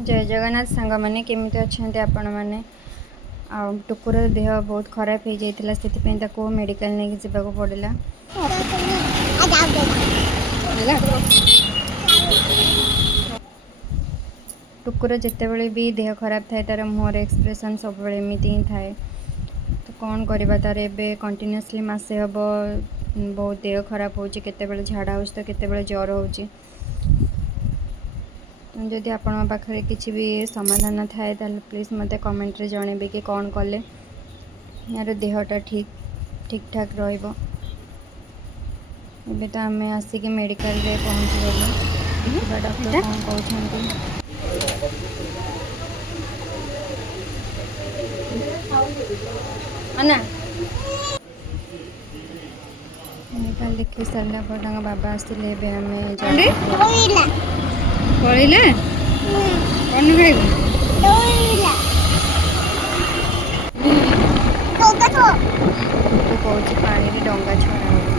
जय जगन्नाथ सांग मैंने केमी अच्छा आपण मैंने टुकुर देह बहुत खराब हो जाता से मेडिकल नहीं जावाक पड़ा। टुकुर जितेबले भी देह खराब थाए तार मुहर एक्सप्रेशन सब एमती ही थाए। तो कौन करवा तार एबे कंटिन्यूअसली मासे हम बहुत देह खराब हो केतेबेले झाड़ा हो तो केतेबेले ज्वर हो। जदि आपण पाखे किसी भी समाधान थाए ताल प्लीज़ मते कमेंट रे जणेबे कि कौन कले यार देहटा ठीक ठाक रहिबो। एबे तो आम आसिक मेडिकल रे पहुँची गलु डॉक्टर कौन कहते मेडिकल देखी सारा पर बाबा आसते पलैले कौन खाइबू कहूँ पानी डंगा छड़ा।